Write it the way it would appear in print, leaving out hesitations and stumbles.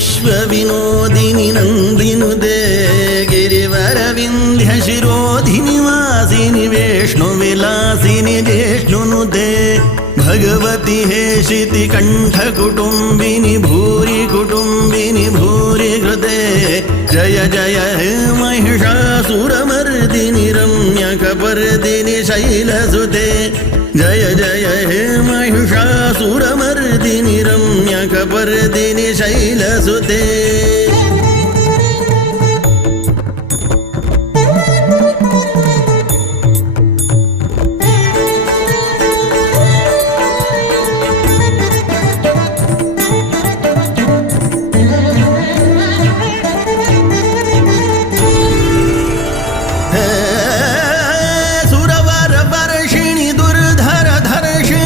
विश्वविनोदिनि नन्दिनुदे गिरिवरविन्ध्यशिरोधिनि वासिनि विष्णुविलासिनि जिष्णुनुदे भगवति हेशिति कण्ठकुटुम्बिनि भूरि कुटुम्बिनि भूरि कृते जय जय हे महिषासुरमर्दिनि रम्यकपर्दिनि शैलसुते जय जय हे महिषासुरमर्दिनि रम्यकपर्दिनि शैलसुते